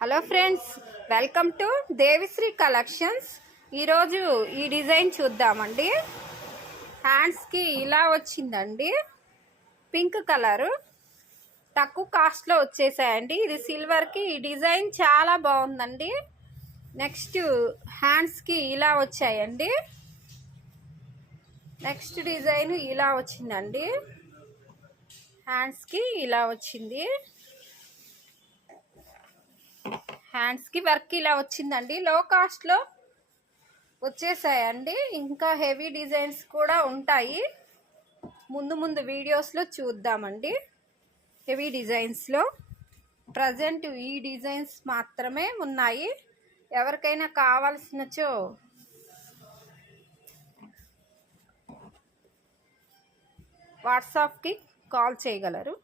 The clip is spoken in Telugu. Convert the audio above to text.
Hello friends, welcome to Devishri collections. ఈరోజు ఈ డిజైన్ చూద్దామండి. హ్యాండ్స్కి ఇలా వచ్చిందండి, పింక్ కలరు. తక్కువ కాస్ట్లో వచ్చేసాయండి. ఇది సిల్వర్కి. ఈ డిజైన్ చాలా బాగుందండి. నెక్స్ట్ హ్యాండ్స్కి ఇలా వచ్చాయండి. నెక్స్ట్ డిజైన్ ఇలా వచ్చిందండి. హ్యాండ్స్కి ఇలా వచ్చింది. హ్యాండ్స్కి వర్క్ ఇలా వచ్చిందండి. లో కాస్ట్లో వచ్చేసాయండి. ఇంకా హెవీ డిజైన్స్ కూడా ఉంటాయి. ముందు వీడియోస్లో చూద్దామండి. హెవీ డిజైన్స్లో ప్రజెంట్ ఈ డిజైన్స్ మాత్రమే ఉన్నాయి. ఎవరికైనా కావాల్సినచో వాట్సాప్కి కాల్ చేయగలరు.